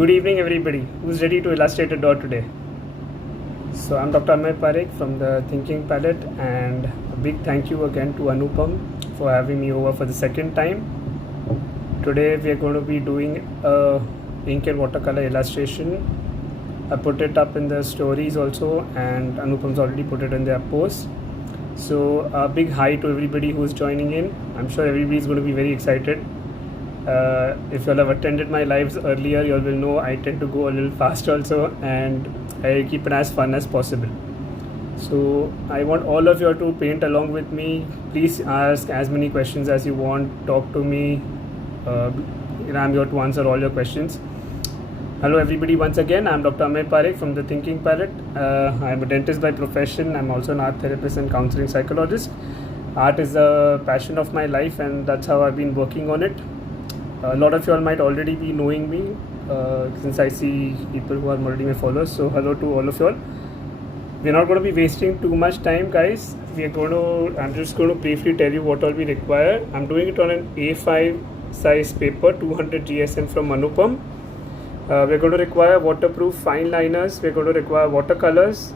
Good evening, everybody. Who's ready to illustrate a door today? So I'm Dr. Amay Parekh from the Thinking Palette, and a big thank you again to Anupam for having me over for the second time. Today we are going to be doing a ink and watercolor illustration. I put it up in the stories also, and Anupam's already put it in their post. So a big hi to everybody who's joining in. I'm sure everybody's going to be very excited. If you all have attended my lives earlier, you all will know I tend to go a little fast also, and I keep it as fun as possible. So I want all of you to paint along with me. Please ask as many questions as you want. Talk to me. I'm here to answer all your questions. Hello everybody, once again I'm Dr. Amay Parekh from the Thinking Palette. I'm a dentist by profession. I'm also an art therapist and counseling psychologist. Art is a passion of my life, and that's how I've been working on it. A lot of you all might already be knowing me since I see people who are already my followers. So hello to all of you all. We're not going to be wasting too much time, guys. I'm just going to briefly tell you what all we require. I'm doing it on an A5 size paper, 200 GSM from Anupam. We're going to require waterproof fine liners. We're going to require watercolors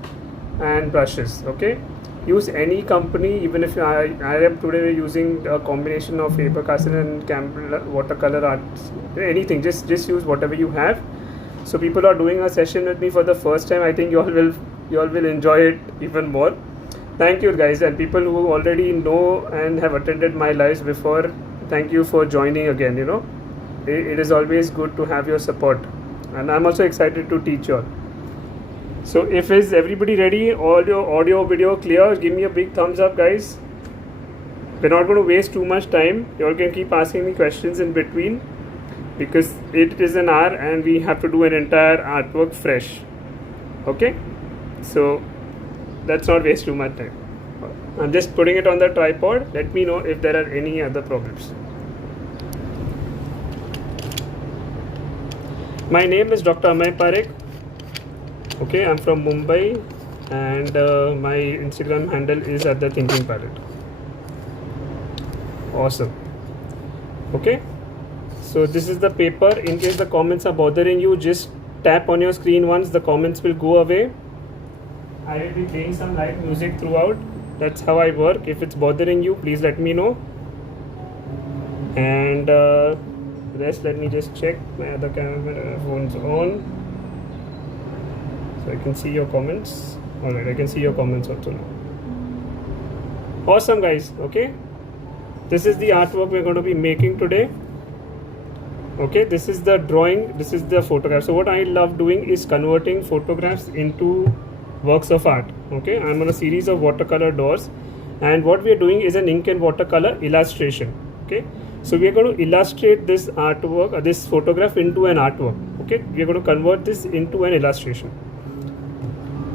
and brushes. Okay. Use any company, even if I am today using a combination of Faber-Castell and Campbell watercolor art, anything, just use whatever you have. So people are doing a session with me for the first time. I think you all will enjoy it even more. Thank you guys, and people who already know and have attended my lives before, thank you for joining again. It is always good to have your support, and I'm also excited to teach you all. So is everybody ready? All your audio, video clear? Give me a big thumbs up, guys. We're not going to waste too much time. You all can keep asking me questions in between, because it is an hour and we have to do an entire artwork fresh. Okay? So let's not waste too much time. I'm just putting it on the tripod. Let me know if there are any other problems. My name is Dr. Amay Parekh. Okay, I'm from Mumbai, and my Instagram handle is at the Thinking Palette. Awesome. Okay, so this is the paper. In case the comments are bothering you, just tap on your screen once. The comments will go away. I will be playing some live music throughout. That's how I work. If it's bothering you, please let me know. And rest, let me just check my other camera phone's on, so I can see your comments. Alright, I can see your comments also now. Awesome, guys. Okay, this is the artwork we're going to be making today. Okay, this is the drawing, this is the photograph. So what I love doing is converting photographs into works of art. Okay, I'm on a series of watercolor doors, and what we are doing is an ink and watercolor illustration. Okay, so we are going to illustrate this artwork, this photograph into an artwork. Okay, we are going to convert this into an illustration.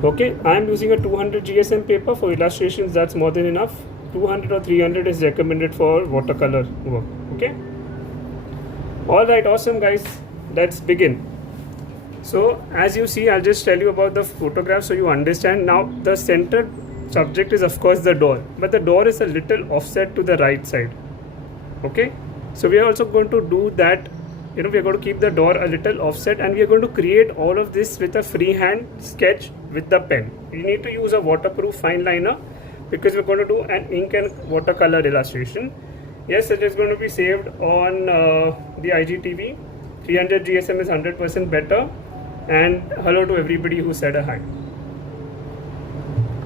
Okay, I am using a 200 GSM paper for illustrations. That's more than enough. 200 or 300 is recommended for watercolor work. Okay. Alright, awesome, guys. Let's begin. So as you see, I'll just tell you about the photograph so you understand. Now the center subject is of course the door, but the door is a little offset to the right side. Okay. So we are also going to do that. We are going to keep the door a little offset, and we are going to create all of this with a freehand sketch with the pen. You need to use a waterproof fine liner because we're going to do an ink and watercolor illustration. Yes, it is going to be saved on the IGTV. 300 GSM is 100% better. And hello to everybody who said a hi.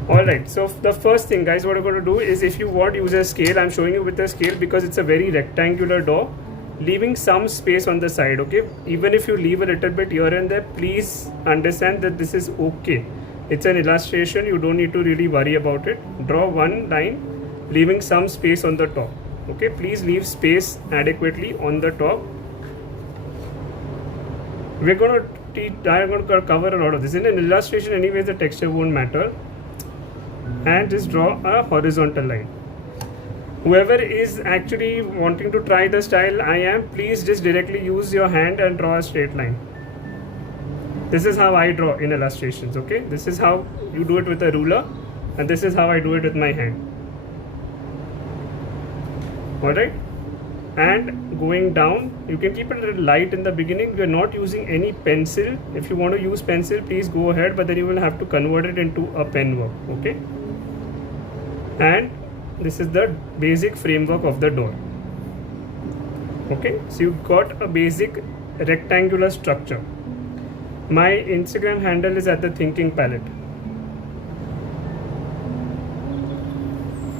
Alright, so the first thing, guys, what we're going to do is, if you want, use a scale. I'm showing you with a scale because it's a very rectangular door, leaving some space on the side. Okay, even if you leave a little bit here and there, please understand that this is okay. It's an illustration. You don't need to really worry about it. Draw one line, leaving some space on the top. Okay, please leave space adequately on the top. I'm going to cover a lot of this. In an illustration anyways, the texture won't matter. And just draw a horizontal line. Whoever is actually wanting to try the style I am, please just directly use your hand and draw a straight line. This is how I draw in illustrations. Okay, this is how you do it with a ruler, and this is how I do it with my hand. Alright, and going down. You can keep it a little light in the beginning. We're not using any pencil. If you want to use pencil, please go ahead, but then you will have to convert it into a pen work. Okay, and this is the basic framework of the door. Okay, so you've got a basic rectangular structure. My Instagram handle is at the Thinking Palette.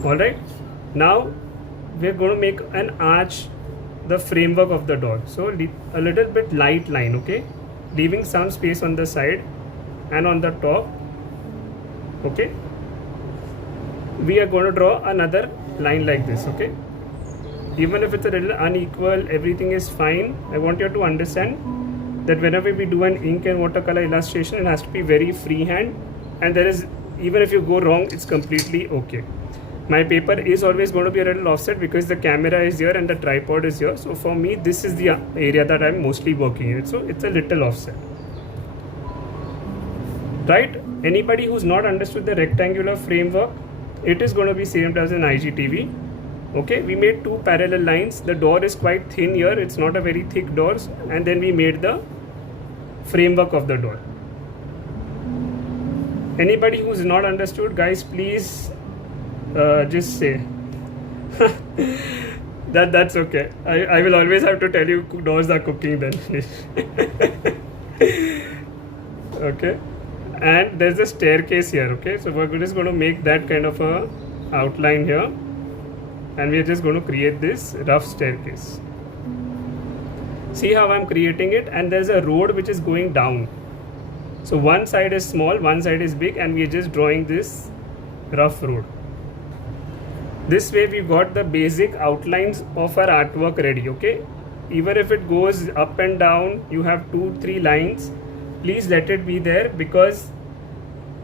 Alright, now we're going to make an arch, the framework of the door. So a little bit light line, okay, leaving some space on the side and on the top. Okay, we are going to draw another line like this. Okay, even if it's a little unequal, everything is fine. I want you to understand that whenever we do an ink and watercolor illustration, it has to be very freehand, and there is, even if you go wrong, it's completely okay. My paper is always going to be a little offset because the camera is here and the tripod is here. So for me, this is the area that I'm mostly working in. So it's a little offset. Right? Anybody who's not understood the rectangular framework, it is going to be same as an IGTV. Okay, we made two parallel lines. The door is quite thin here. It's not a very thick door. And then we made the framework of the door. Anybody who's not understood, guys, please just say that's okay. I will always have to tell you doors are cooking then. Okay, and there's a staircase here. Okay, so we're just going to make that kind of a outline here, and we're just going to create this rough staircase. See how I'm creating it, and there's a road which is going down. So one side is small, one side is big, and we're just drawing this rough road. This way we got the basic outlines of our artwork ready. Okay, even if it goes up and down, you have 2-3 lines, please let it be there, because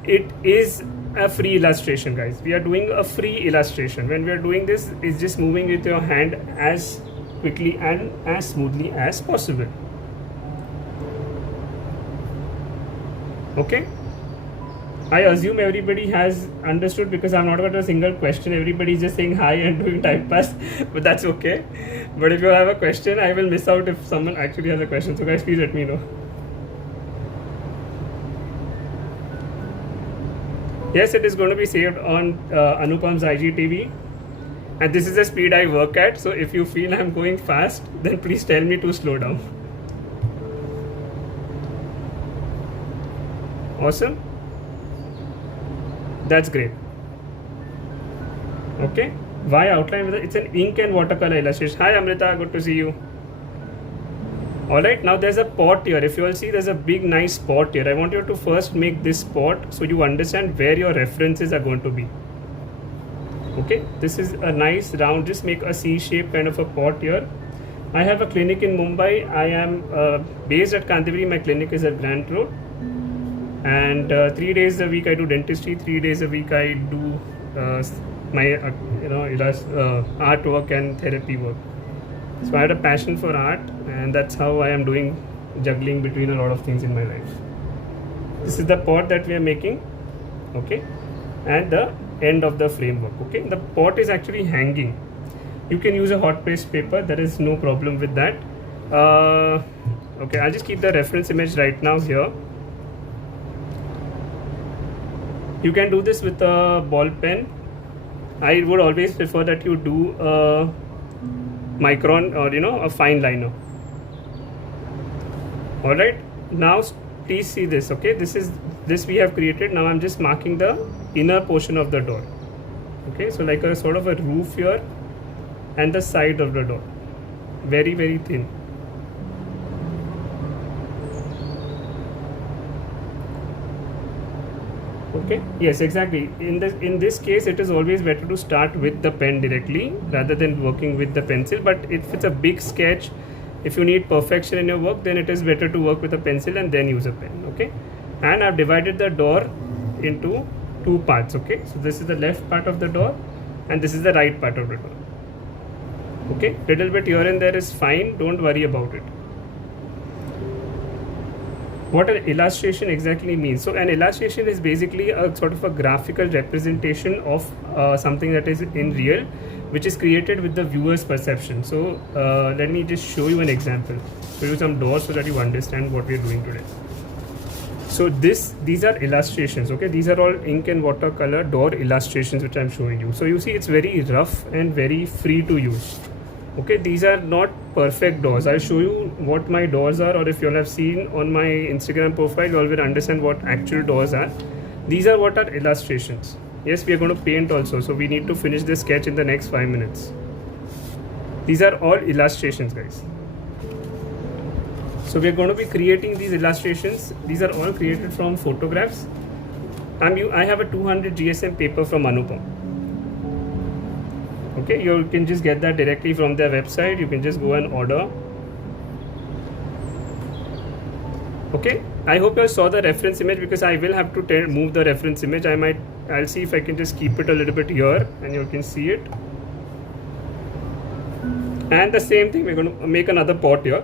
it is a free illustration, guys. We are doing a free illustration. When we are doing this, it's just moving with your hand as quickly and as smoothly as possible. Okay, I assume everybody has understood because I've not got a single question. Everybody's just saying hi and doing time pass, but that's okay. But if you have a question, I will miss out if someone actually has a question. So guys, please let me know. Yes, it is going to be saved on Anupam's IGTV, and this is the speed I work at. So if you feel I'm going fast, then please tell me to slow down. Awesome. That's great. Okay, why outline with it? It's an ink and watercolor illustration. Hi Amrita, good to see you. Alright, now there's a pot here. If you all see, there's a big nice pot here. I want you to first make this pot so you understand where your references are going to be. Okay, this is a nice round, just make a C-shape kind of a pot here. I have a clinic in Mumbai. I am based at Kandivali. My clinic is at Grant Road. And 3 days a week I do dentistry, 3 days a week I do my artwork and therapy work. So I had a passion for art, and that's how I am doing juggling between a lot of things in my life. This is the pot that we are making, okay, and the end of the framework. Okay, the pot is actually hanging. You can use a hot paste paper, there is no problem with that. Okay, I'll just keep the reference image right now here. You can do this with a ball pen. I would always prefer that you do a micron or a fine liner. Alright, now please see this. Okay, this we have created. Now I'm just marking the inner portion of the door. Okay, so like a sort of a roof here and the side of the door, very very thin. Okay, yes, exactly. In this case, it is always better to start with the pen directly rather than working with the pencil. But if it's a big sketch, if you need perfection in your work, then it is better to work with a pencil and then use a pen. Okay, and I've divided the door into two parts. Okay, so this is the left part of the door and this is the right part of the door. Okay, little bit here and there is fine, don't worry about it. What an illustration exactly means. So an illustration is basically a sort of a graphical representation of something that is in real, which is created with the viewer's perception. So let me just show you an example, show you some doors so that you understand what we are doing today. So these are illustrations, okay? These are all ink and watercolor door illustrations which I'm showing you. So you see it's very rough and very free to use. Okay, these are not perfect doors. I'll show you what my doors are, or if you all have seen on my Instagram profile, you all will understand what actual doors are. These are what are illustrations. Yes, we are going to paint also, so we need to finish this sketch in the next 5 minutes. These are all illustrations, guys. So we are going to be creating these illustrations. These are all created from photographs. I have a 200 GSM paper from Anupam. Okay, you can just get that directly from their website. You can just go and order. Okay, I hope you saw the reference image, because I will have to move the reference image. I'll see if I can just keep it a little bit here and you can see it. And the same thing, we're going to make another pot here.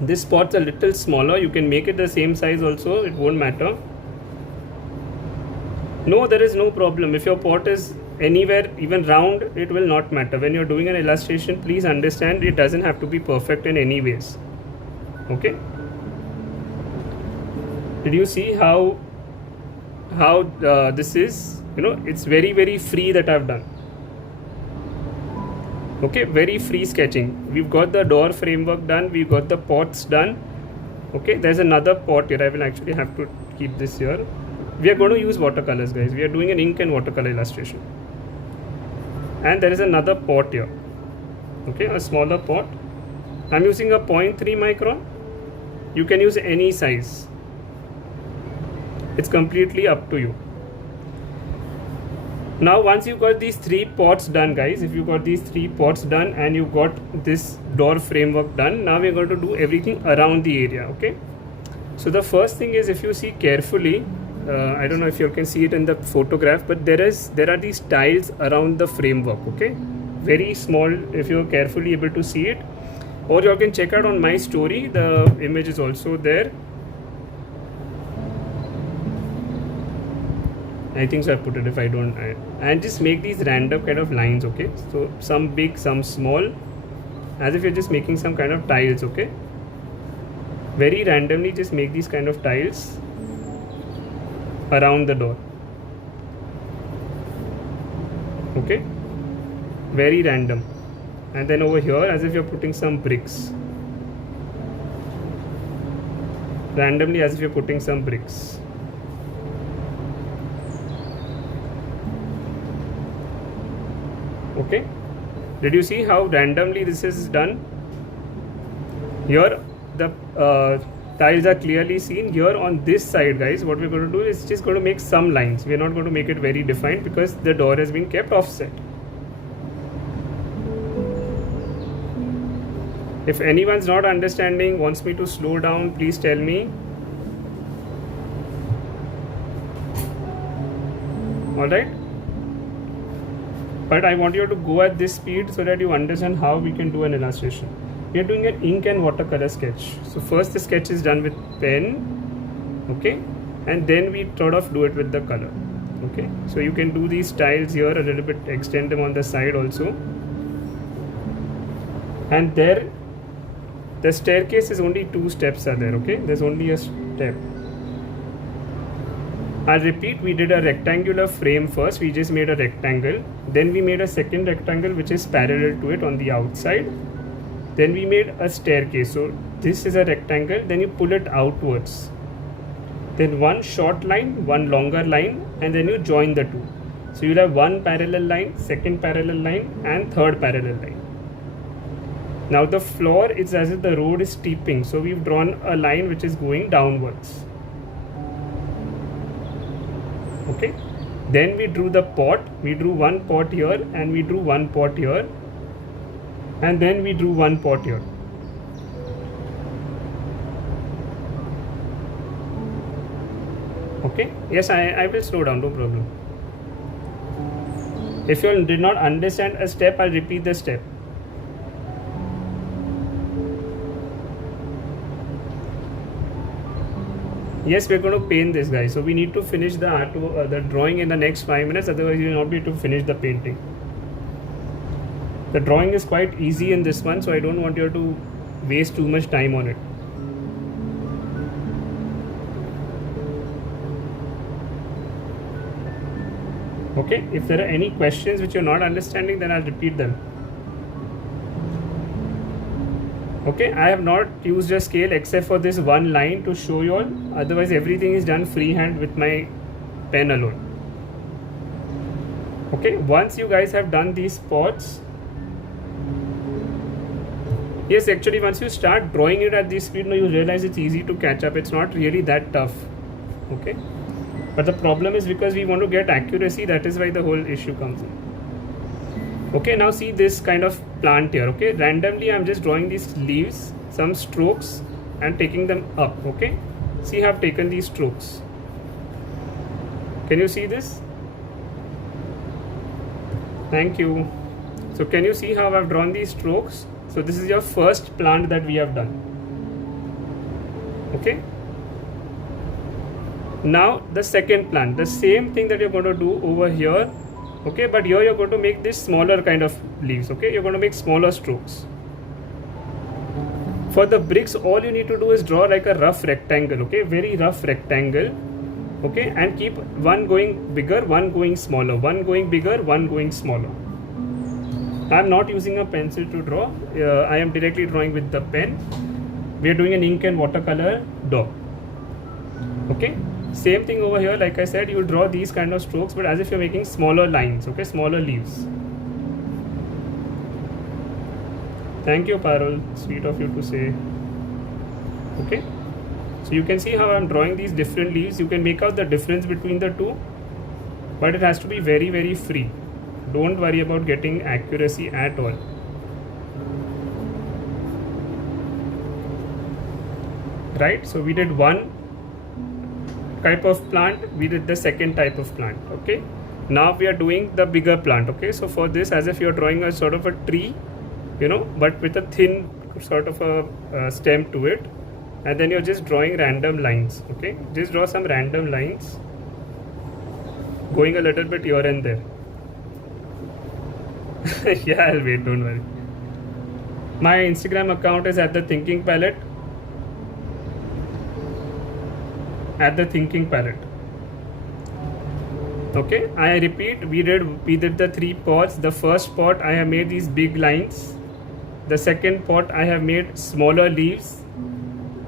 This pot's a little smaller. You can make it the same size also, it won't matter. No, there is no problem. If your pot is anywhere even round, it will not matter. When you're doing an illustration, please understand it doesn't have to be perfect in any ways. Okay, did you see how this is, it's very free that I've done. Okay, very free sketching. We've got the door framework done, we've got the pots done. Okay, there's another pot here. I will actually have to keep this here. We are going to use watercolors, guys. We are doing an ink and watercolor illustration. And there is another pot here. Okay, a smaller pot. I'm using a 0.3 micron. You can use any size. It's completely up to you. Now once you got these 3 pots done, guys, if you got these 3 pots done and you got this door framework done, now we're going to do everything around the area. Okay, so the first thing is, if you see carefully, I don't know if you can see it in the photograph, but there are these tiles around the framework. Okay, very small, if you're carefully able to see it, or you can check out on my story, the image is also there. I think so I put it, if I don't, and just make these random kind of lines. Okay, so some big, some small, as if you're just making some kind of tiles. Okay, very randomly just make these kind of tiles around the door. Okay, very random. And then over here, as if you're putting some bricks, randomly, as if you're putting some bricks. Okay, did you see how randomly this is done? Here the tiles are clearly seen. Here on this side, guys, what we're going to do is just going to make some lines. We're not going to make it very defined because the door has been kept offset. If anyone's not understanding, wants me to slow down, please tell me. Alright, but I want you to go at this speed so that you understand how we can do an illustration. We are doing an ink and watercolor sketch. So first the sketch is done with pen, okay, and then we sort of do it with the color. Okay, so you can do these tiles here a little bit, extend them on the side also. And there the staircase is only 2 steps are there. Okay, there's only a step. I'll repeat, we did a rectangular frame first. We just made a rectangle, then we made a second rectangle which is parallel to it on the outside, then we made a staircase. So this is a rectangle, then you pull it outwards, then one short line, one longer line, and then you join the two. So you'll have one parallel line, second parallel line, and third parallel line. Now the floor is as if the road is steeping, so we've drawn a line which is going downwards. Okay, then we drew the pot. We drew one pot here, and we drew one pot here, and then we drew one pot here. Okay, yes, I will slow down, no problem. If you did not understand a step, I'll repeat the step. Yes, we're going to paint this, guys. So we need to finish the drawing in the next 5 minutes. Otherwise, you will not be able to finish the painting. The drawing is quite easy in this one, so I don't want you to waste too much time on it. Okay, if there are any questions which you're not understanding, then I'll repeat them. Okay, I have not used a scale except for this one line to show you all. Otherwise, everything is done freehand with my pen alone. Okay, once you guys have done these spots, yes, actually once you start drawing it at this speed, you realize it's easy to catch up. It's not really that tough. Okay, but the problem is because we want to get accuracy, that is why the whole issue comes in. Okay, now see this kind of plant here. Okay, randomly I'm just drawing these leaves, some strokes, and taking them up. Okay, see, I've taken these strokes. Can you see this? Thank you. So can you see how I've drawn these strokes? So this is your first plant that we have done. Okay, now the second plant, the same thing that you're going to do over here. Okay, but here you're going to make this smaller kind of leaves. Okay, you're going to make smaller strokes. For the bricks, all you need to do is draw like a rough rectangle. Okay, very rough rectangle. Okay, and keep one going bigger, one going smaller, one going bigger, one going smaller. I'm not using a pencil to draw. I am directly drawing with the pen. We are doing an ink and watercolor dog. Okay, same thing over here. Like I said, you will draw these kind of strokes, but as if you're making smaller lines. Okay, smaller leaves. Thank you, Parul. Sweet of you to say. Okay, so you can see how I'm drawing these different leaves. You can make out the difference between the two, but it has to be very, very free. Don't worry about getting accuracy at all. Right, so we did one type of plant, we did the second type of plant. Okay, now we are doing the bigger plant. Okay, so for this, as if you're drawing a sort of a tree, you know, but with a thin sort of a stem to it, and then you're just drawing random lines. Okay, just draw some random lines going a little bit here and there. Yeah, I'll wait, don't worry. My Instagram account is at the Thinking Palette. At the Thinking Palette. Okay, I repeat, we did the three pots. The first pot I have made these big lines. The second pot I have made smaller leaves,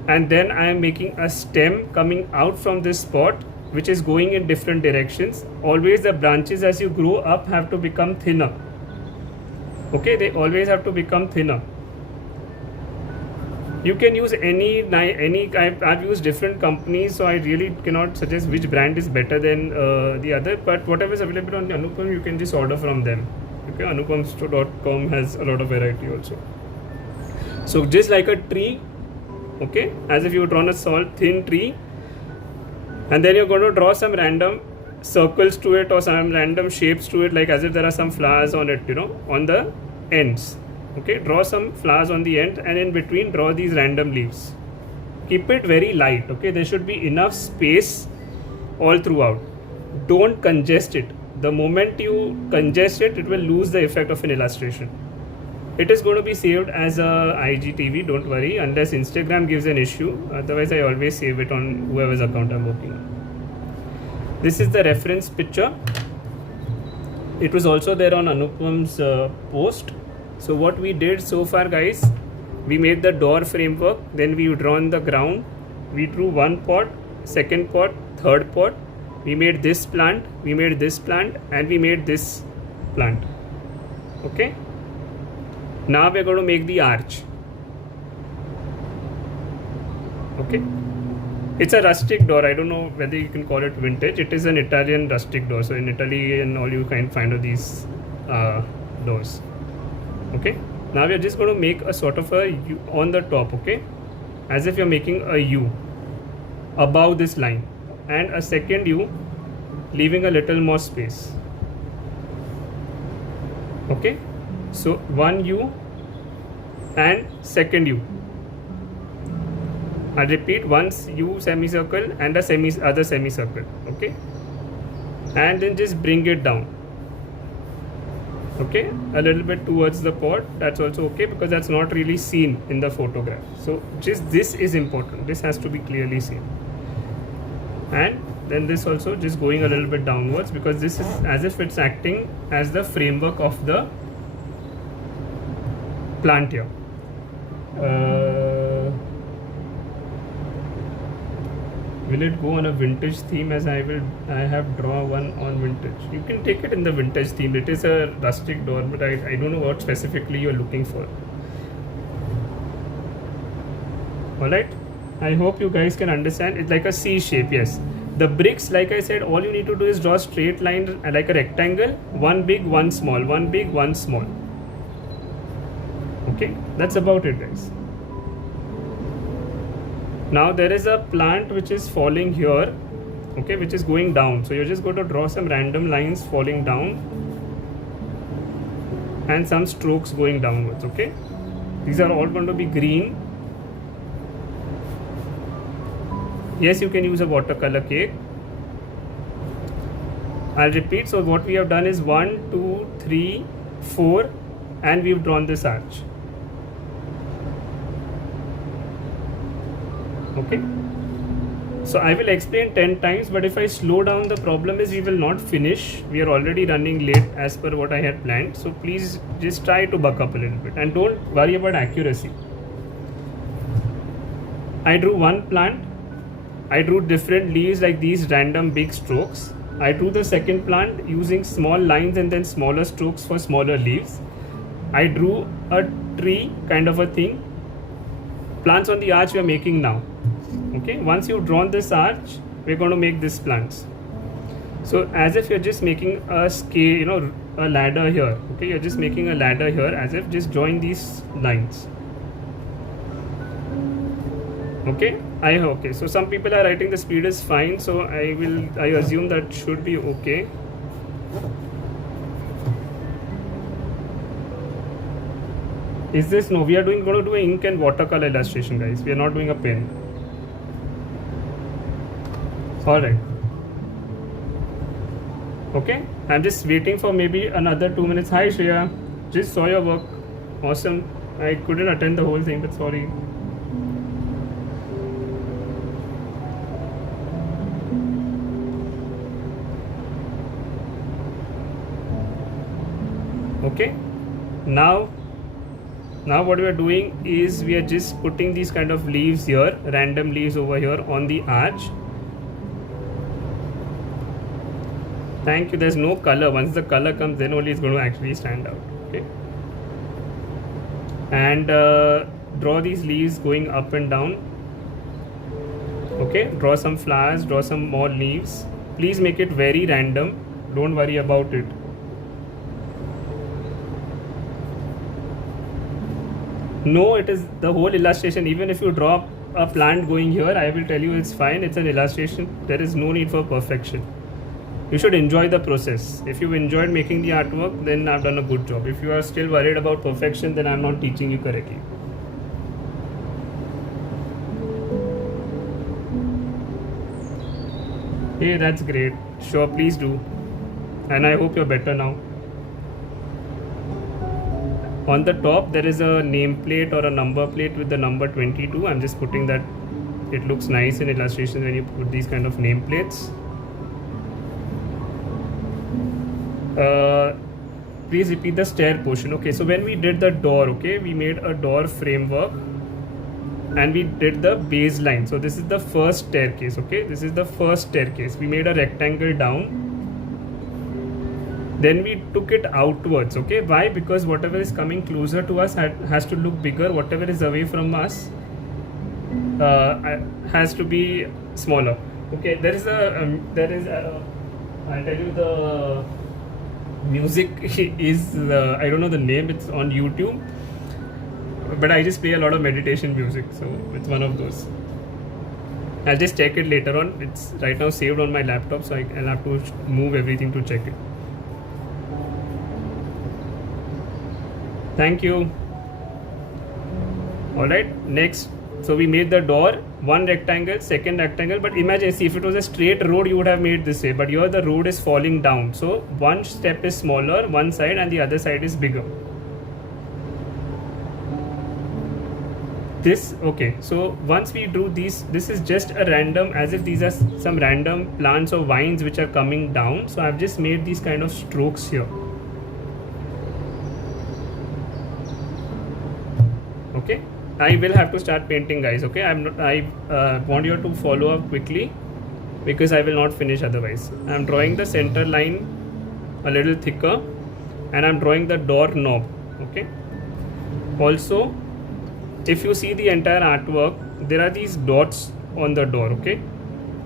and then I am making a stem coming out from this pot, which is going in different directions. Always the branches as you grow up have to become thinner. Okay, they always have to become thinner. You can use any I've used different companies, so I really cannot suggest which brand is better than the other, but whatever is available on Anupam, you can just order from them. Okay, anupamstore.com has a lot of variety also. So just like a tree, okay, as if you drawn a thin tree, and then you're going to draw some random circles to it or some random shapes to it, like as if there are some flowers on it, you know, on the ends. Okay, draw some flowers on the end, and in between draw these random leaves. Keep it very light. Okay, there should be enough space all throughout. Don't congest it. The moment you congest it, it will lose the effect of an illustration. It is going to be saved as a IGTV, don't worry, unless Instagram gives an issue. Otherwise, I always save it on whoever's account I'm working on. This is the reference picture. It was also there on Anupam's post. So what we did so far, guys, we made the door framework, then we drawn the ground, we drew one pot, second pot, third pot, we made this plant, we made this plant, and we made this plant. Okay, now we're going to make the arch. Okay, it's a rustic door. I don't know whether you can call it vintage. It is an Italian rustic door. So in Italy and all, you can find these doors. Okay, now we are just going to make a sort of a U on the top. Okay, as if you're making a U above this line, and a second U, leaving a little more space. Okay, so one U and second U. I'll repeat, once U semicircle and a other semicircle. Okay, and then just bring it down. Okay, a little bit towards the pot, that's also okay, because that's not really seen in the photograph. So just this is important, this has to be clearly seen. And then this also just going a little bit downwards, because this is as if it's acting as the framework of the plant here. Will it go on a vintage theme, as I have draw one on vintage? You can take it in the vintage theme. It is a rustic door, but I don't know what specifically you're looking for. Alright, I hope you guys can understand. It's like a C shape. Yes, the bricks, like I said, all you need to do is draw straight line like a rectangle, one big, one small, one big, one small. Okay, that's about it, guys. Now there is a plant which is falling here, okay, which is going down. So you're just going to draw some random lines falling down and some strokes going downwards. Okay, these are all going to be green. Yes, you can use a watercolor cake. I'll repeat. So what we have done is 1, 2, 3, 4, and we've drawn this arch. Okay, so I will explain 10 times, but if I slow down, the problem is we will not finish. We are already running late as per what I had planned. So please just try to buck up a little bit and don't worry about accuracy. I drew one plant. I drew different leaves like these random big strokes. I drew the second plant using small lines and then smaller strokes for smaller leaves. I drew a tree kind of a thing. Plants on the arch we are making now. Okay, once you've drawn this arch, we're going to make these plants. So as if you're just making a scale, a ladder here. Okay, you're just making a ladder here, as if just join these lines. Okay, okay. So some people are writing the speed is fine, so I assume that should be okay. Is this no? We are going to do an ink and watercolor illustration, guys. We are not doing a pen. Alright. Okay, I'm just waiting for maybe another 2 minutes. Hi Shreya, just saw your work. Awesome. I couldn't attend the whole thing, but sorry. Okay, now what we are doing is we are just putting these kind of leaves here, random leaves over here on the arch. Thank you. There's no color. Once the color comes, then only it's going to actually stand out. Okay, and draw these leaves going up and down. Okay, draw some flowers, draw some more leaves. Please make it very random. Don't worry about it. No, it is the whole illustration. Even if you draw a plant going here, I will tell you it's fine. It's an illustration. There is no need for perfection. You should enjoy the process. If you enjoyed making the artwork, then I've done a good job. If you are still worried about perfection, then I'm not teaching you correctly. Hey, that's great. Sure, please do. And I hope you're better now. On the top, there is a nameplate or a number plate with the number 22. I'm just putting that. It looks nice in illustrations when you put these kind of nameplates. Please repeat the stair portion. Okay, so when we did the door, okay, we made a door framework and we did the baseline. So this is the first staircase. Okay, this is the first staircase. We made a rectangle down, then we took it outwards. Okay, why? Because whatever is coming closer to us has to look bigger. Whatever is away from us has to be smaller. Okay, I'll tell you the music is I don't know the name. It's on YouTube, but I just play a lot of meditation music, so it's one of those. I'll just check it later on. It's right now saved on my laptop, so I'll have to move everything to check it. Thank you. Alright, next So we made the door, one rectangle, second rectangle, but imagine, see, if it was a straight road, you would have made this way, but here the road is falling down. So one step is smaller, one side, and the other side is bigger. This, okay, so once we drew these, this is just a random, as if these are some random plants or vines which are coming down. So I've just made these kind of strokes here. Okay, I will have to start painting, guys. Okay, I want you to follow up quickly because I will not finish otherwise. I'm drawing the center line a little thicker and I'm drawing the door knob. Okay, also if you see the entire artwork, there are these dots on the door. Okay,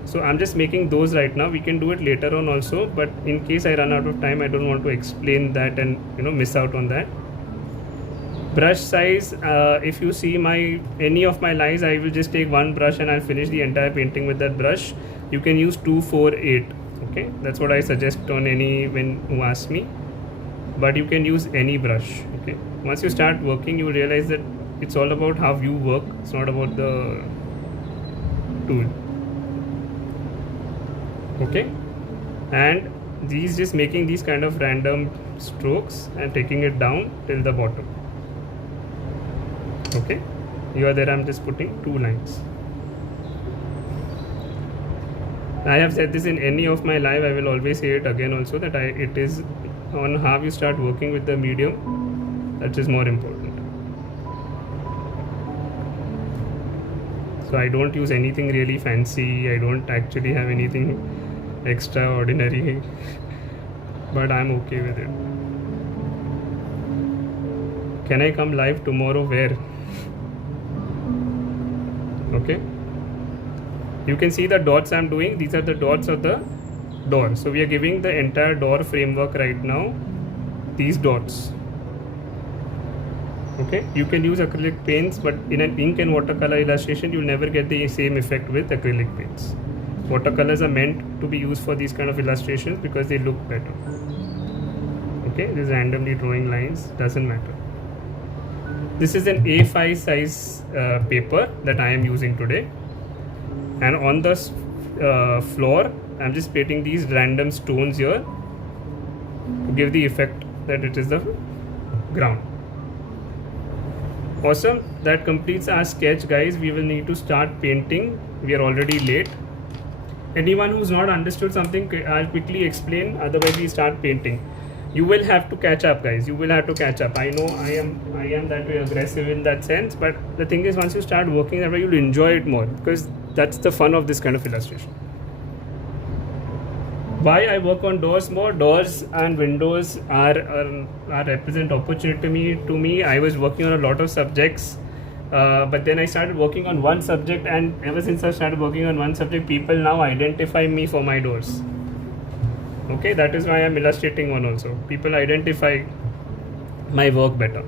so I'm just making those right now. We can do it later on also, but in case I run out of time, I don't want to explain that and miss out on that. Brush size, if you see any of my lines, I will just take one brush and I'll finish the entire painting with that brush. You can use 248. Okay, that's what I suggest on when who asks me, but you can use any brush. Okay, once you start working, you realize that it's all about how you work, it's not about the tool. Okay, and these just making these kind of random strokes and taking it down till the bottom. Okay, here there I'm just putting 2 lines. I have said this in any of my live, I will always say it again also, that it is on how you start working with the medium that is more important. So I don't use anything really fancy, I don't actually have anything extraordinary, but I'm okay with it. Can I come live tomorrow? Where? Okay, you can see the dots I'm doing. These are the dots of the door. So we are giving the entire door framework right now, these dots. Okay, you can use acrylic paints, but in an ink and watercolor illustration, you'll never get the same effect with acrylic paints. Watercolors are meant to be used for these kind of illustrations because they look better. Okay, this is randomly drawing lines, doesn't matter. This is an A5 size paper that I am using today, and on the floor I'm just painting these random stones here to give the effect that it is the ground. Awesome, that completes our sketch, guys. We will need to start painting. We are already late. Anyone who's not understood something, I'll quickly explain, otherwise we start painting. You will have to catch up, guys. You will have to catch up. I know I am that way aggressive in that sense, but the thing is, once you start working that way, you'll enjoy it more, because that's the fun of this kind of illustration. Why I work on doors more? Doors and windows are represent opportunity to me. I was working on a lot of subjects, but then I started working on one subject, and ever since I started working on one subject, people now identify me for my doors. Okay, that is why I'm illustrating one also. People identify my work better.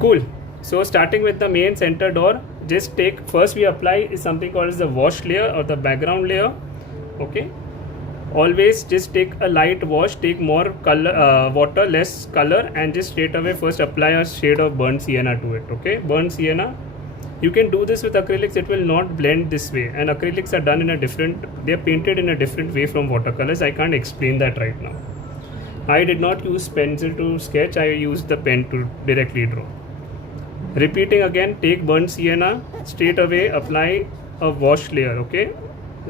Cool. So starting with the main center door, just first we apply something called as the wash layer or the background layer. Okay, always just take a light wash, take more color, water, less color, and just straight away first apply a shade of burnt sienna to it. Okay, burnt sienna. You can do this with acrylics, it will not blend this way, and acrylics are done in a different, they are painted in a different way from watercolors. I can't explain that right now. I did not use pencil to sketch, I used the pen to directly draw. Repeating again, take burnt sienna, straight away apply a wash layer. Okay,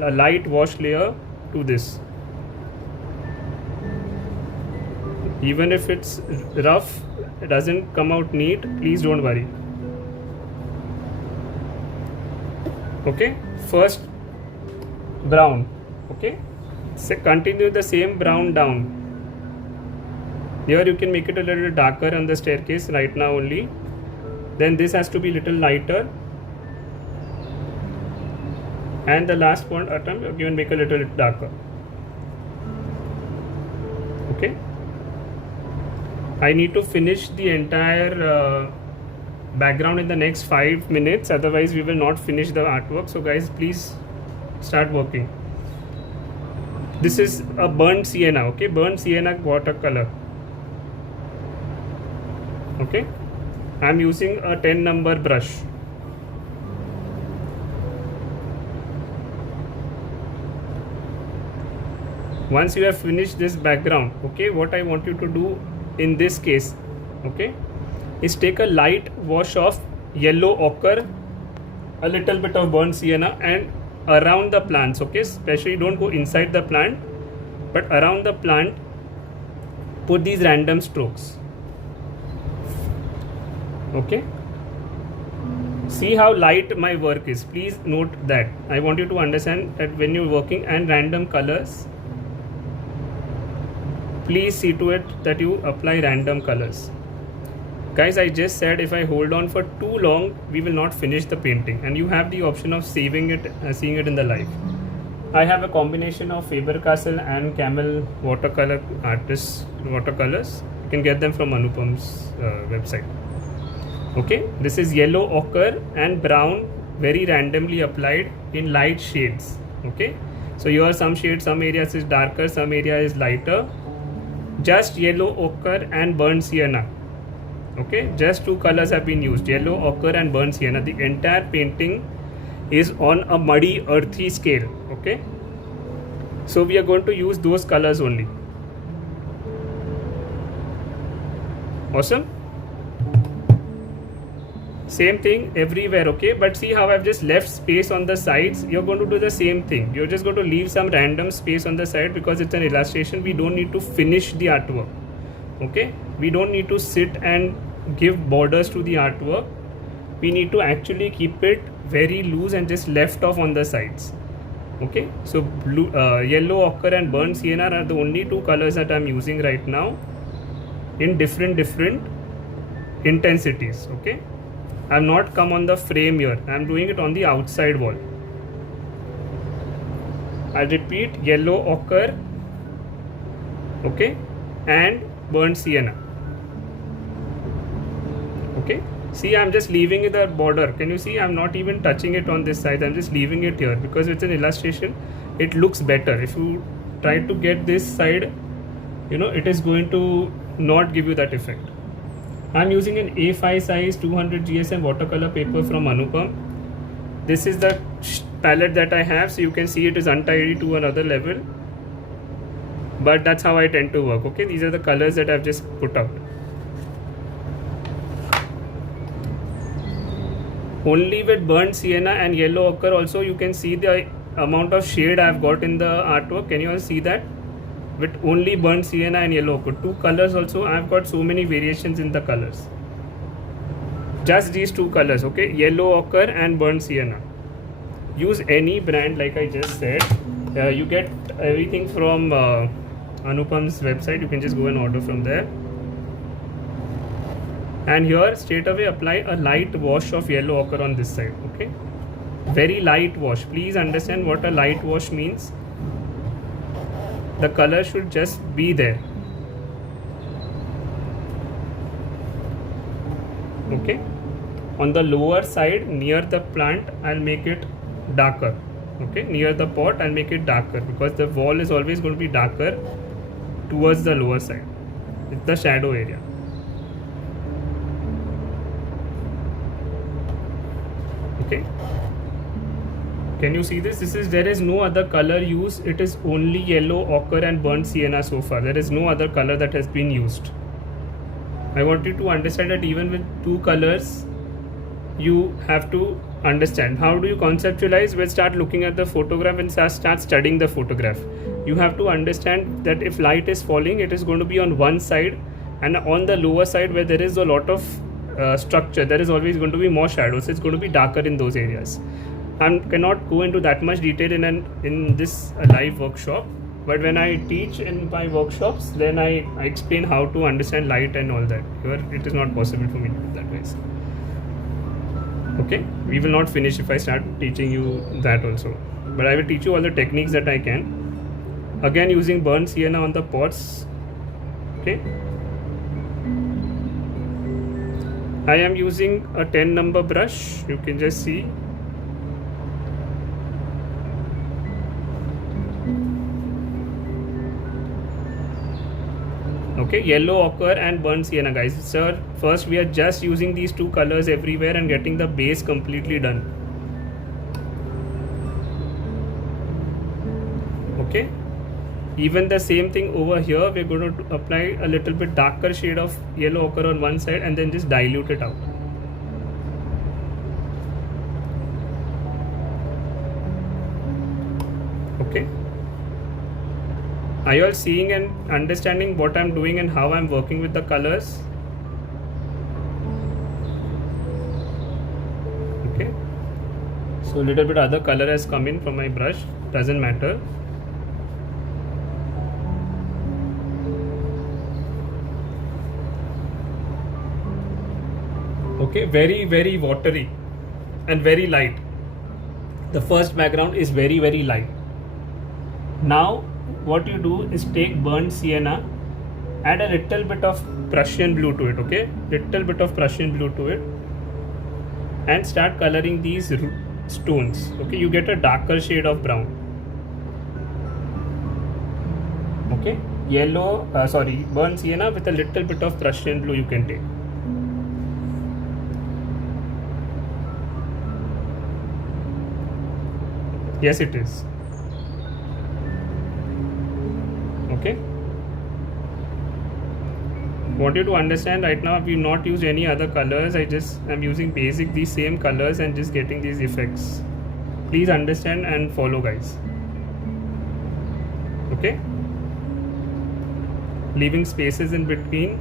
a light wash layer to this. Even if it's rough, it doesn't come out neat, please don't worry. Okay, first brown. Okay, so continue the same brown down. Here you can make it a little darker on the staircase right now only. Then this has to be little lighter, and the last point atom you can make a little darker. Okay, I need to finish the entire background in the next 5 minutes, otherwise we will not finish the artwork. So guys, please start working. This is a burnt sienna. Okay, burnt sienna watercolor. Okay, I'm using a 10 number brush. Once you have finished this background, okay, what I want you to do in this case, okay, is take a light wash of yellow ochre, a little bit of burnt sienna, and around the plants, okay, especially don't go inside the plant, but around the plant put these random strokes. Okay, see how light my work is. Please note that. I want you to understand that when you're working and random colors, please see to it that you apply random colors. Guys, I just said if I hold on for too long, we will not finish the painting, and you have the option of saving it, seeing it in the live. I have a combination of Faber-Castell and Camel watercolor artists watercolors. You can get them from Anupam's website. Okay, this is yellow ochre and brown, very randomly applied in light shades. Okay, so here some shades, some areas is darker, some area is lighter. Just yellow ochre and burnt sienna. Okay, just two colors have been used, yellow ochre and burnt sienna. The entire painting is on a muddy, earthy scale. Okay, so we are going to use those colors only. Awesome. Same thing everywhere, okay, but see how I've just left space on the sides. You're going to do the same thing. You're just going to leave some random space on the side because it's an illustration. We don't need to finish the artwork. Okay, we don't need to sit and give borders to the artwork. We need to actually keep it very loose and just left off on the sides. Okay, so blue, yellow ochre and burnt sienna are the only two colors that I'm using right now in different intensities. Okay, I've not come on the frame here. I'm doing it on the outside wall. I'll repeat, yellow ochre, okay, and burnt sienna. Okay, see, I'm just leaving it the border. Can you see? I'm not even touching it on this side. I'm just leaving it here because it's an illustration. It looks better. If you try to get this side, you know, it is going to not give you that effect. I'm using an A5 size 200 GSM watercolor paper from Anupam. This is the palette that I have, so you can see it is untidy to another level, but that's how I tend to work. Okay, these are the colors that I've just put out. Only with burnt sienna and yellow ochre also you can see the amount of shade I've got in the artwork. Can you all see that? With only burnt sienna and yellow ochre, two colors also, I've got so many variations in the colors. Just these two colors, okay, yellow ochre and burnt sienna. Use any brand, like I just said. You get everything from Anupam's website. You can just go and order from there. And here straight away apply a light wash of yellow ochre on this side. Okay, very light wash. Please understand what a light wash means. The color should just be there. Okay, on the lower side near the plant I'll make it darker. Okay, near the pot I'll make it darker because the wall is always going to be darker towards the lower side. It's the shadow area. Okay, can you see this? There is no other color used. It is only yellow ochre and burnt sienna so far. There is no other color that has been used. I want you to understand that even with two colors, you have to understand how do you conceptualize. We'll start looking at the photograph and start studying the photograph. You have to understand that if light is falling, it is going to be on one side, and on the lower side where there is a lot of structure, there is always going to be more shadows. It's going to be darker in those areas. I cannot go into that much detail in this live workshop, but when I teach in my workshops, then I explain how to understand light and all that. Here it is not possible for me to do that, guys. Okay, we will not finish if I start teaching you that also, but I will teach you all the techniques that I can. Again, using burnt sienna on the pots. Okay, I am using a 10 number brush. You can just see. Okay, yellow ochre and burnt sienna, guys. Sir, first we are just using these two colors everywhere and getting the base completely done. Okay, Even the same thing over here, we're going to apply a little bit darker shade of yellow ochre on one side and then just dilute it out. Okay. Are you all seeing and understanding what I'm doing and how I'm working with the colors? Okay. So a little bit other color has come in from my brush, doesn't matter. Okay, very watery and very light. The first background is very light. Now what you do is take burnt sienna, add a little bit of Prussian blue to it, okay, little bit of Prussian blue to it, and start coloring these stones. Okay, you get a darker shade of brown. Okay, yellow, burnt sienna with a little bit of Prussian blue you can take. Yes, it is. Okay. Want you to understand right now, we've not used any other colors. I'm using basic these same colors and just getting these effects. Please understand and follow, guys. Okay. Leaving spaces in between.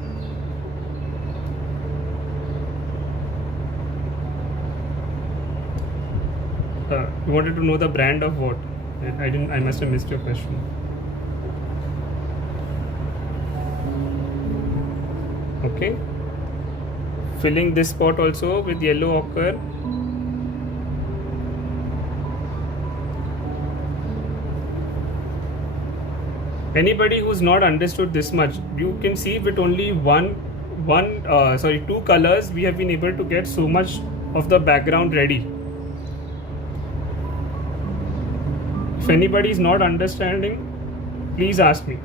You wanted to know the brand of what? I must have missed your question. Okay. Filling this spot also with yellow ochre. Anybody who's not understood this much, you can see with only two colors, we have been able to get so much of the background ready. If anybody is not understanding, please ask me.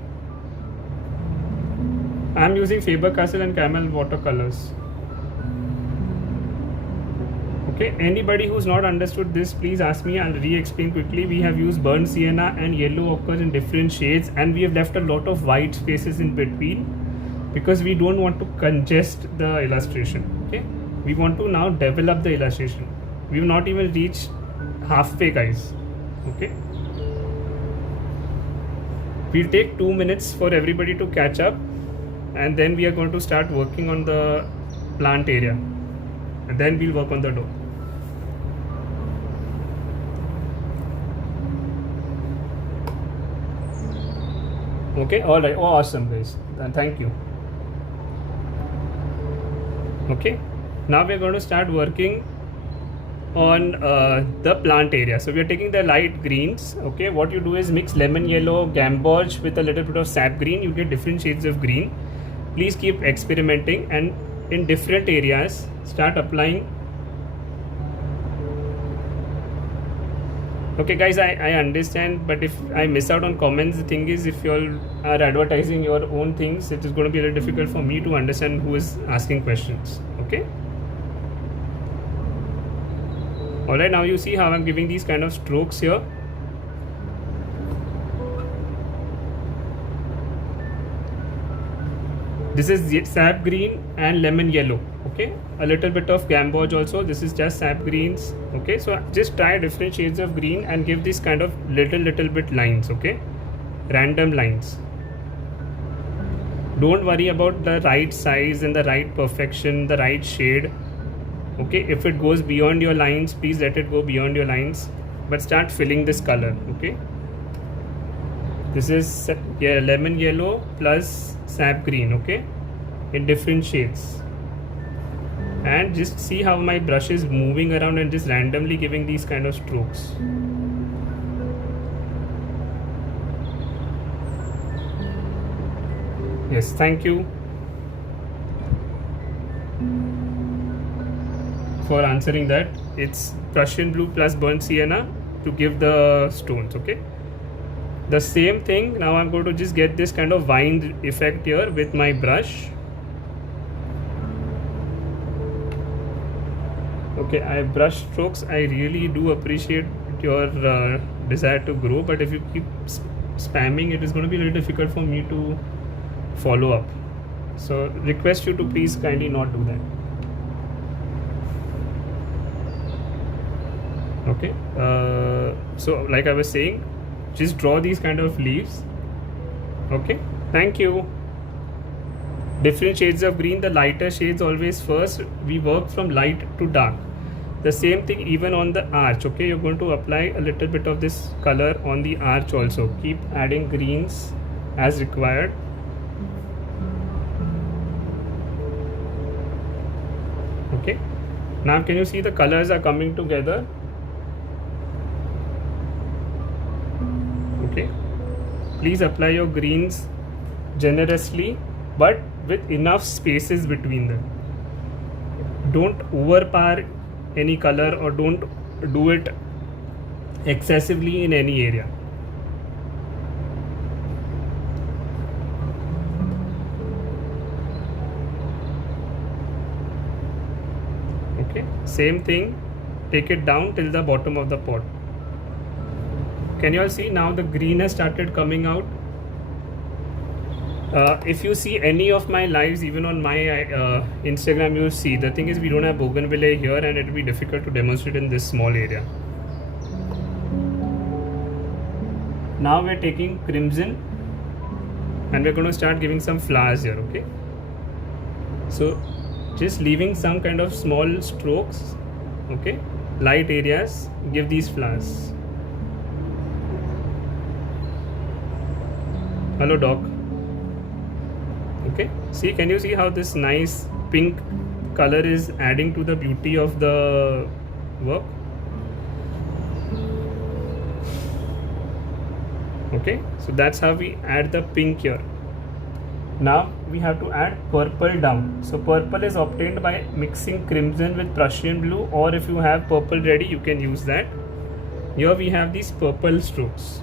I am using Faber-Castell and Camel watercolors. Okay, anybody who's not understood this, please ask me. I'll re-explain quickly. We have used burnt sienna and yellow ochre in different shades, and we have left a lot of white spaces in between because we don't want to congest the illustration. Okay, we want to now develop the illustration. We've not even reached halfway, guys. Okay. We'll take 2 minutes for everybody to catch up, and then we are going to start working on the plant area, and then we'll work on the door. Okay, all right. Oh, awesome, guys. Thank you. Okay, now we're going to start working on the plant area. So we are taking the light greens. Okay, what you do is mix lemon yellow, gamboge with a little bit of sap green. You get different shades of green. Please keep experimenting, and in different areas start applying. Okay guys, I understand, but if I miss out on comments, the thing is, if you all are advertising your own things, it is going to be a little difficult for me to understand who is asking questions. Okay. Alright, now you see how I'm giving these kind of strokes here. This is sap green and lemon yellow. Okay, a little bit of gamboge also. This is just sap greens. Okay, so just try different shades of green and give this kind of little bit lines. Okay, random lines. Don't worry about the right size and the right perfection, the right shade. Okay, if it goes beyond your lines, please let it go beyond your lines, but start filling this color. Okay, this is lemon yellow plus sap green. Okay, in different shades, and just see how my brush is moving around and just randomly giving these kind of strokes. Yes, thank you for answering that. It's Prussian blue plus burnt sienna to give the stones. Okay, the same thing. Now I'm going to just get this kind of vine effect here with my brush. Okay, I have brush strokes. I really do appreciate your desire to grow, but if you keep spamming, it is going to be a little difficult for me to follow up. So request you to please kindly not do that. Okay, so like I was saying, just draw these kind of leaves. Okay, thank you. Different shades of green, the lighter shades always first. We work from light to dark. The same thing even on the arch. Okay, you're going to apply a little bit of this color on the arch also. Keep adding greens as required. Okay, now can you see the colors are coming together? Okay, please apply your greens generously but with enough spaces between them. Don't overpower any color or don't do it excessively in any area. Okay, same thing, take it down till the bottom of the pot. Can you all see now the green has started coming out? If you see any of my lives, even on my Instagram, you'll see the thing is we don't have bougainvillea here and it will be difficult to demonstrate in this small area. Now we're taking crimson and we're going to start giving some flowers here. Okay, so just leaving some kind of small strokes. Okay, light areas, give these flowers. Hello dog. Okay, see, can you see how this nice pink color is adding to the beauty of the work? Okay, so that's how we add the pink here. Now we have to add purple down. So purple is obtained by mixing crimson with Prussian blue, or if you have purple ready, you can use that. Here we have these purple strokes.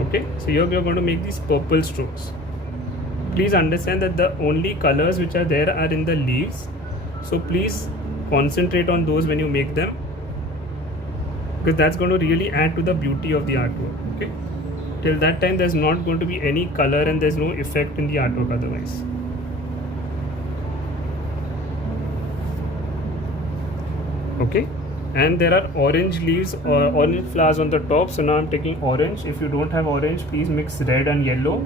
Okay, so here we are going to make these purple strokes. Please understand that the only colors which are there are in the leaves, so please concentrate on those when you make them, because that's going to really add to the beauty of the artwork. Okay, till that time there's not going to be any color and there's no effect in the artwork otherwise. Okay, and there are orange leaves or orange flowers on the top, so now I'm taking orange. If you don't have orange, please mix red and yellow.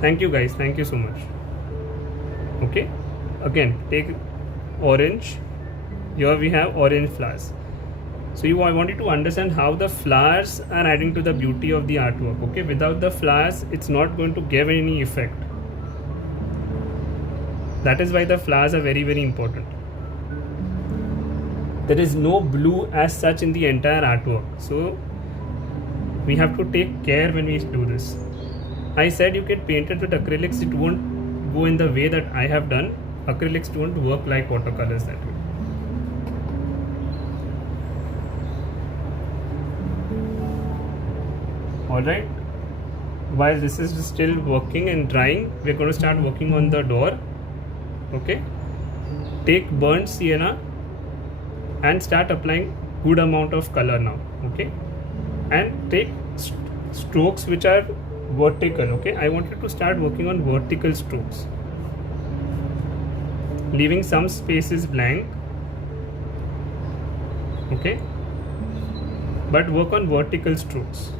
Thank you guys, thank you so much. Okay, again take orange. Here we have orange flowers. So I want you to understand how the flowers are adding to the beauty of the artwork. Okay, without the flowers it's not going to give any effect. That is why the flowers are very, very important. There is no blue as such in the entire artwork, so we have to take care when we do this. I said you can paint it with acrylics, it won't go in the way that I have done. Acrylics don't work like watercolors that way. Alright, while this is still working and drying, we're going to start working on the door. Okay, take burnt sienna and start applying good amount of color now. Okay, and take strokes which are vertical. Okay, I wanted to start working on vertical strokes, leaving some spaces blank. Okay, but work on vertical strokes.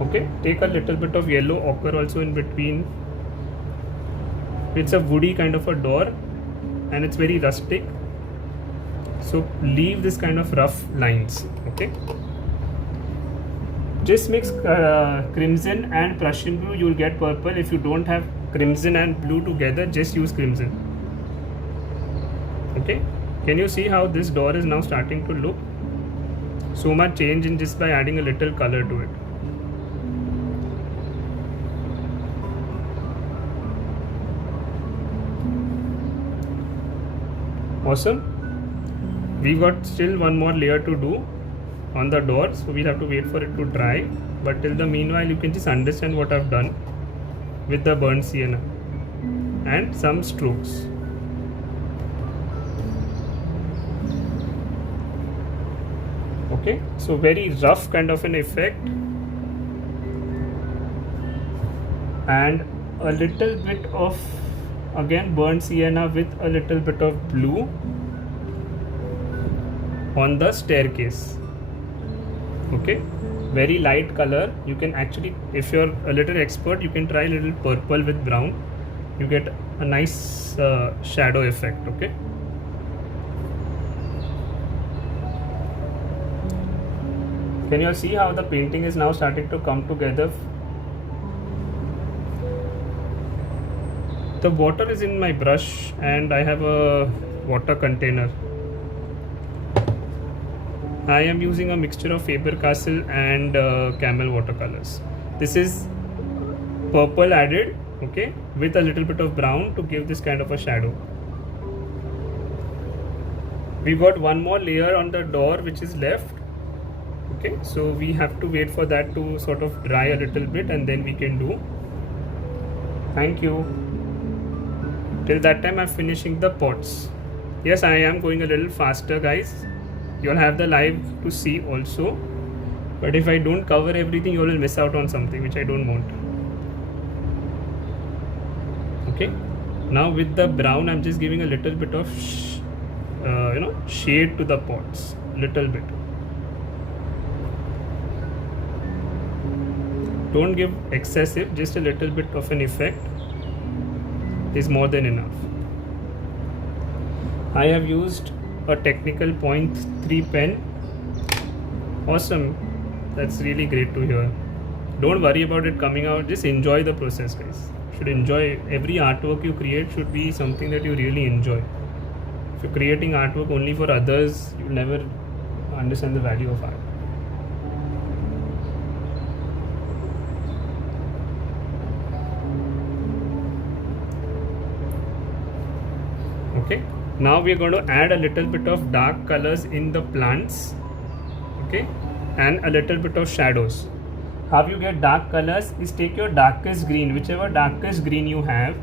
Okay, take a little bit of yellow ochre also in between. It's a woody kind of a door and it's very rustic, so leave this kind of rough lines. Okay, just mix crimson and Prussian blue, you will get purple. If you don't have crimson and blue together, just use crimson. Okay, can you see how this door is now starting to look? So much change in just by adding a little color to it. Awesome. We got still one more layer to do on the door, so we'll have to wait for it to dry. But till the meanwhile, you can just understand what I've done with the burnt sienna and some strokes. Okay, so very rough kind of an effect, and a little bit of again burnt sienna with a little bit of blue on the staircase. Okay, very light color. You can actually, if you're a little expert, you can try a little purple with brown. You get a nice shadow effect. Okay, can you all see how the painting is now starting to come together? The water is in my brush and I have a water container. I am using a mixture of Faber-Castell and Camel watercolors. This is purple added, okay, with a little bit of brown to give this kind of a shadow. We got one more layer on the door which is left. Okay, so we have to wait for that to sort of dry a little bit and then we can do. Thank you. Till that time I'm finishing the pots. Yes, I am going a little faster, guys. You'll have the live to see also, but if I don't cover everything, you will miss out on something which I don't want. Okay, now with the brown I'm just giving a little bit of shade to the pots, little bit. Don't give excessive, just a little bit of an effect is more than enough. I have used a technical 0.3 pen. Awesome, that's really great to hear. Don't worry about it coming out, just enjoy the process, guys. Should enjoy. Every artwork you create should be something that you really enjoy. If you're creating artwork only for others, you'll never understand the value of art. Okay, now we are going to add a little bit of dark colors in the plants, okay, and a little bit of shadows. How you get dark colors is take your darkest green, whichever darkest green you have,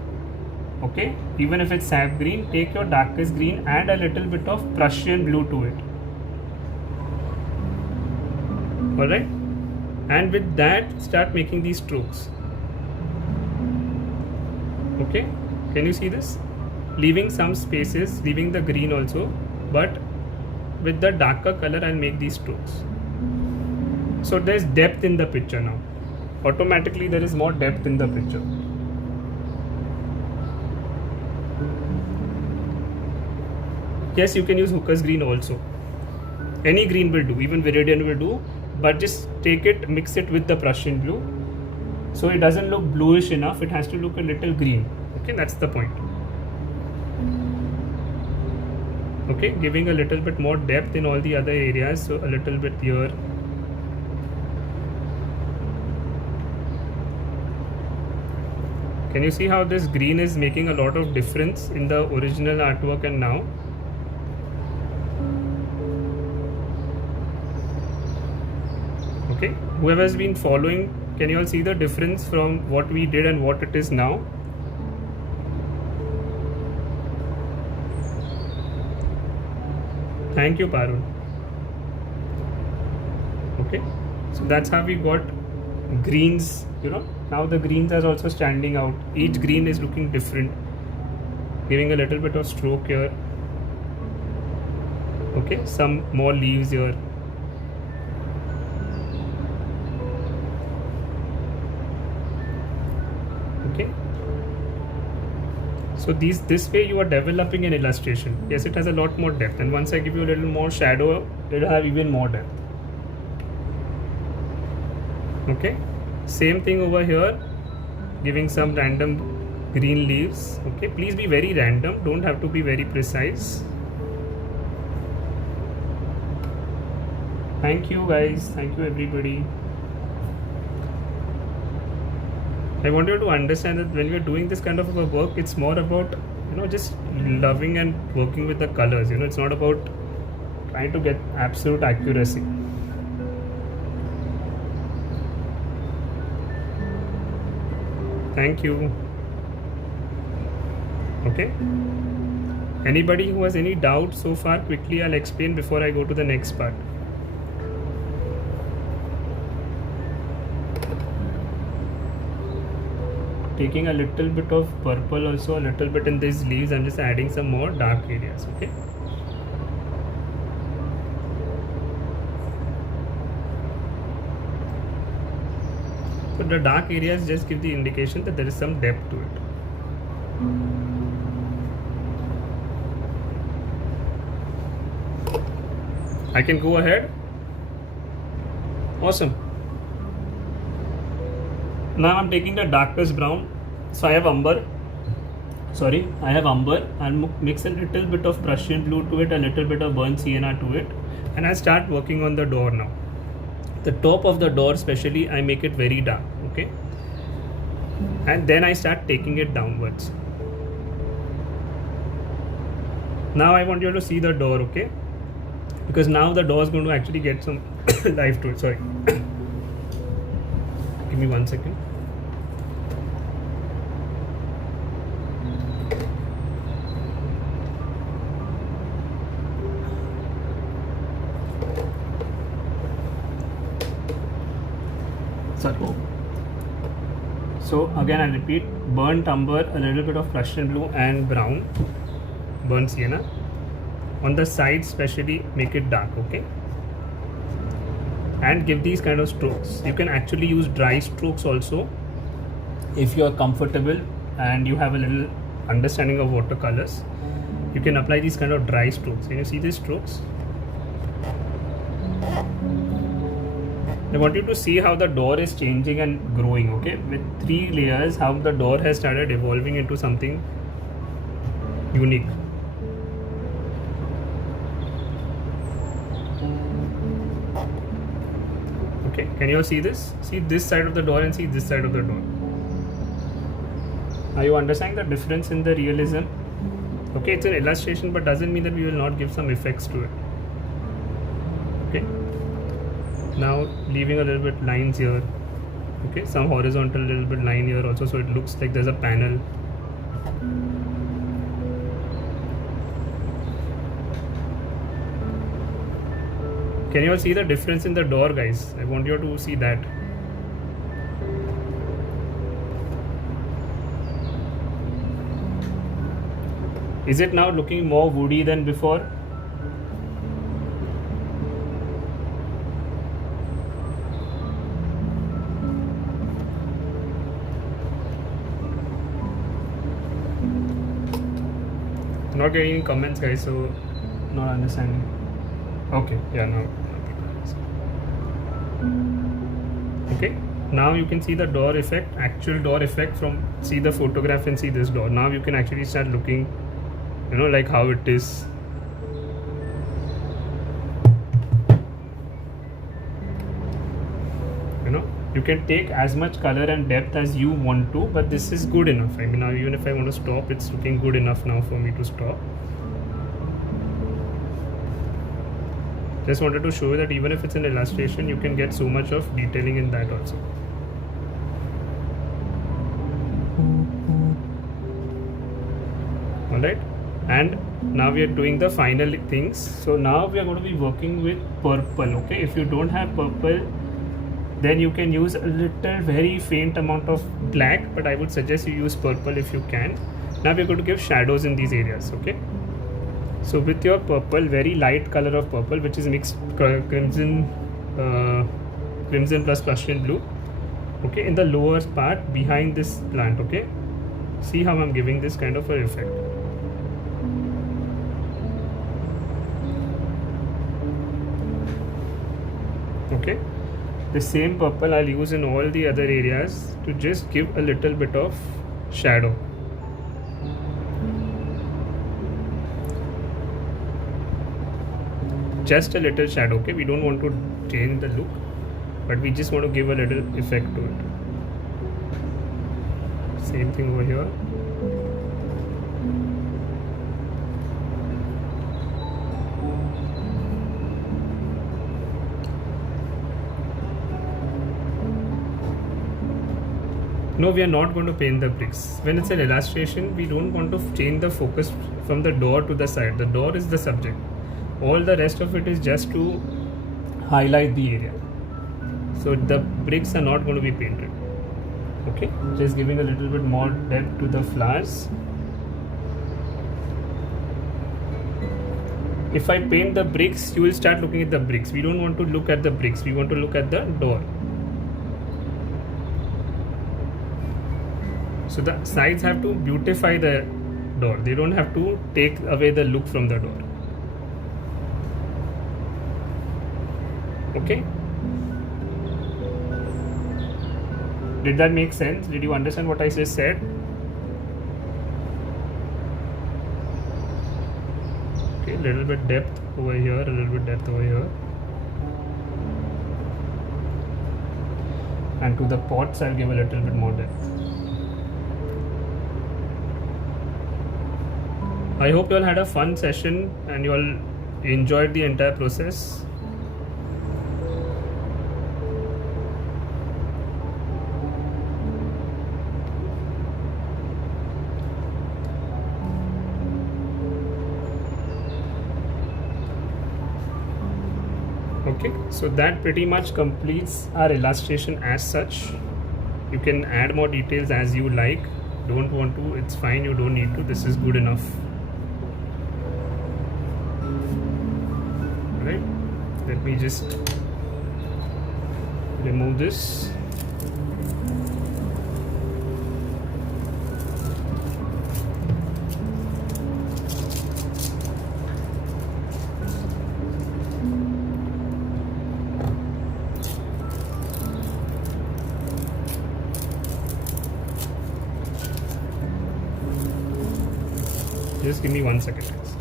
okay, even if it's sap green, take your darkest green, add a little bit of Prussian blue to it. Alright, and with that start making these strokes. Okay, can you see this? Leaving some spaces, leaving the green also, but with the darker color I'll make these strokes. So there's depth in the picture now. Automatically there is more depth in the picture. Yes, you can use Hooker's green also. Any green will do, even Viridian will do, but just take it, mix it with the Prussian blue. So it doesn't look bluish enough, it has to look a little green. Okay, that's the point. Okay, giving a little bit more depth in all the other areas, so a little bit here. Can you see how this green is making a lot of difference in the original artwork and now? Okay, whoever has been following, can you all see the difference from what we did and what it is now? Thank you, Parul. Okay, so that's how we got greens, now the greens are also standing out. Each green is looking different, giving a little bit of stroke here. Okay, some more leaves here. Okay, so this way you are developing an illustration. Yes, it has a lot more depth, and once I give you a little more shadow, it will have even more depth. Okay, same thing over here, giving some random green leaves. Okay, please be very random, don't have to be very precise. Thank you guys, thank you everybody. I want you to understand that when we are doing this kind of a work, it's more about just loving and working with the colors. It's not about trying to get absolute accuracy. Thank you. Okay, anybody who has any doubt so far, quickly I'll explain before I go to the next part. taking a little bit of purple also, a little bit in these leaves. I'm just adding some more dark areas. Okay. So the dark areas just give the indication that there is some depth to it. I can go ahead. Awesome. Now I'm taking the darkest brown. So I have umber. I'll mix a little bit of Prussian blue to it, a little bit of burnt sienna to it, and I start working on the door now. The top of the door especially, I make it very dark. Okay. And then I start taking it downwards. Now I want you to see the door, okay? Because now the door is going to actually get some life to it. Sorry. Give me 1 second. Sorry. So again I repeat, burnt umber, a little bit of Prussian blue and brown, burnt sienna. On the sides especially make it dark, okay? And give these kind of strokes. You can actually use dry strokes also if you are comfortable and you have a little understanding of watercolors. You can apply these kind of dry strokes. Can you see these strokes? I want you to see how the door is changing and growing, okay? With 3 layers, how the door has started evolving into something unique. Okay, can you all see this? See this side of the door and see this side of the door. Are you understanding the difference in the realism? Okay, it's an illustration, but doesn't mean that we will not give some effects to it. Okay. Now leaving a little bit lines here. Okay, some horizontal little bit line here also, so it looks like there's a panel. Can you all see the difference in the door, guys? I want you to see that. Is it now looking more woody than before? Not getting any comments, guys, so not understanding. Okay, yeah, now. Okay, now you can see the door effect, actual door effect from, see the photograph and see this door. Now you can actually start looking, you know, like how it is. You know, you can take as much color and depth as you want to, but this is good enough. I mean, now even if I want to stop, it's looking good enough now for me to stop. Just wanted to show you that even if it's an illustration, you can get so much of detailing in that also. Alright, and now we are doing the final things. So now we are going to be working with purple. Okay, if you don't have purple, then you can use a little very faint amount of black, but I would suggest you use purple if you can. Now we are going to give shadows in these areas. Okay, so with your purple, very light color of purple, which is mixed crimson plus Prussian blue, okay, in the lower part behind this plant. Okay, see how I'm giving this kind of a effect. Okay, the same purple I'll use in all the other areas to just give a little bit of shadow. Just a little shadow. Okay, we don't want to change the look, but we just want to give a little effect to it. Same thing over here. No, we are not going to paint the bricks. When it's an illustration, we don't want to change the focus from the door to the side. The door is the subject. All the rest of it is just to highlight the area. So the bricks are not going to be painted. Okay, just giving a little bit more depth to the flowers. If I paint the bricks, you will start looking at the bricks. We don't want to look at the bricks, we want to look at the door. So the sides have to beautify the door, they don't have to take away the look from the door. Okay, did that make sense? Did you understand what I just said? Okay, a little bit depth over here, a little bit depth over here, and to the pots I'll give a little bit more depth. I hope you all had a fun session and you all enjoyed the entire process. Okay, so that pretty much completes our illustration as such. You can add more details as you like. Don't want to, it's fine, you don't need to, this is good enough. Right, let me just remove this. Just give me 1 second, guys.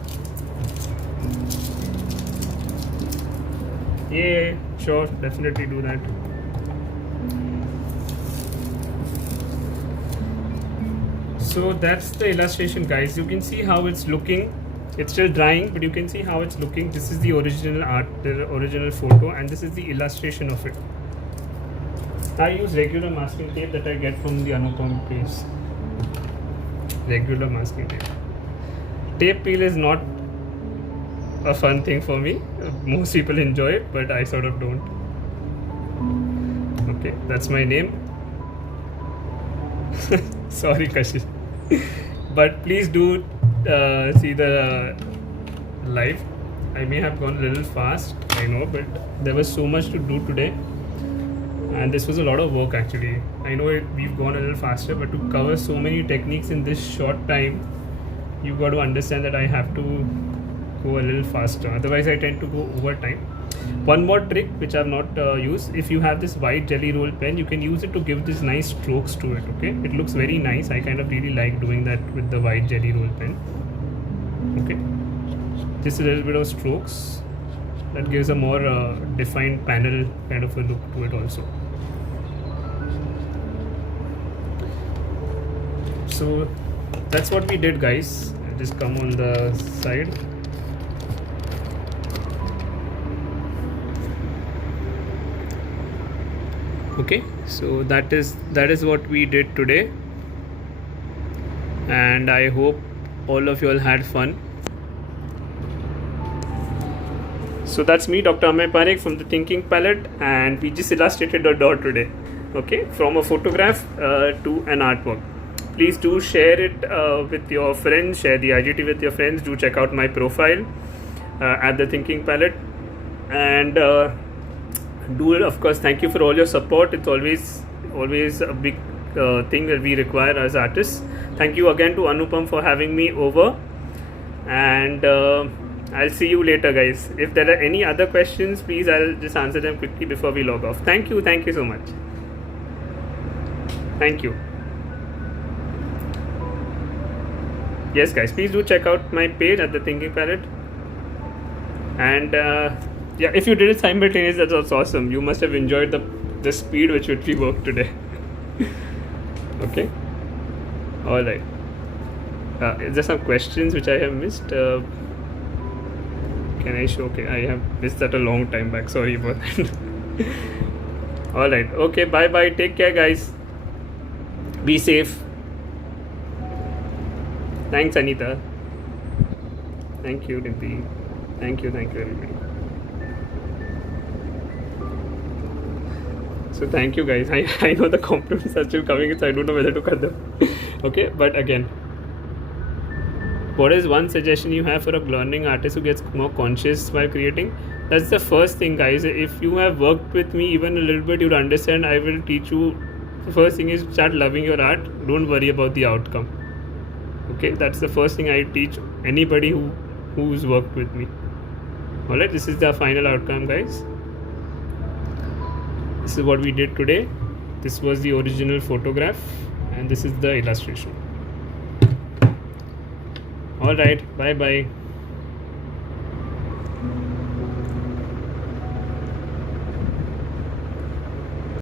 Yeah, sure, definitely do that. So that's the illustration, guys. You can see how it's looking. It's still drying, but you can see how it's looking. This is the original art, the original photo, and this is the illustration of it. I use regular masking tape that I get from the Anupam place. Regular masking tape. Tape peel is not a fun thing for me. Most people enjoy it, but I sort of don't. Okay, that's my name. Sorry, Kashish. But please do see the live. I may have gone a little fast, I know, but there was so much to do today. And this was a lot of work actually. I know we've gone a little faster, but to cover so many techniques in this short time, you've got to understand that I have to go a little faster. Otherwise, I tend to go over time. One more trick which I've not used, if you have this white jelly roll pen, you can use it to give this nice strokes to it. Okay, it looks very nice. I kind of really like doing that with the white jelly roll pen. Okay, just a little bit of strokes that gives a more defined panel kind of a look to it also. So that's what we did, guys. I'll just come on the side. Okay, so that is what we did today, and I hope all of you all had fun. So that's me, Dr. Amey Parekh from the Thinking Palette, and we just illustrated a door today. Okay, from a photograph to an artwork. Please do share it with your friends, share the IGT with your friends. Do check out my profile at the Thinking Palette, and do it, of course. Thank you for all your support. It's always a big thing that we require as artists. Thank you again to Anupam for having me over, and I'll see you later, guys. If there are any other questions, please, I'll just answer them quickly before we log off. Thank you so much. Thank you. Yes, guys, please do check out my page at the Thinking Palette, and yeah, if you did it simultaneously, that's also awesome. You must have enjoyed the speed which we worked today. Okay, all right. Is there some questions which I have missed? Can I show? Okay, I have missed that a long time back. Sorry about that. All right. Okay. Bye. Take care, guys. Be safe. Thanks, Anita. Thank you, Dimpy. Thank you, everybody. So thank you guys. I know the compliments are still coming in, so I don't know whether to cut them. Okay, but again, what is one suggestion you have for a learning artist who gets more conscious while creating? That's the first thing, guys. If you have worked with me even a little bit, you'll understand. I will teach you. The first thing is start loving your art. Don't worry about the outcome. Okay, that's the first thing I teach anybody who's worked with me. Alright, this is the final outcome, guys. This is what we did today. This was the original photograph, and this is the illustration. Alright, bye bye.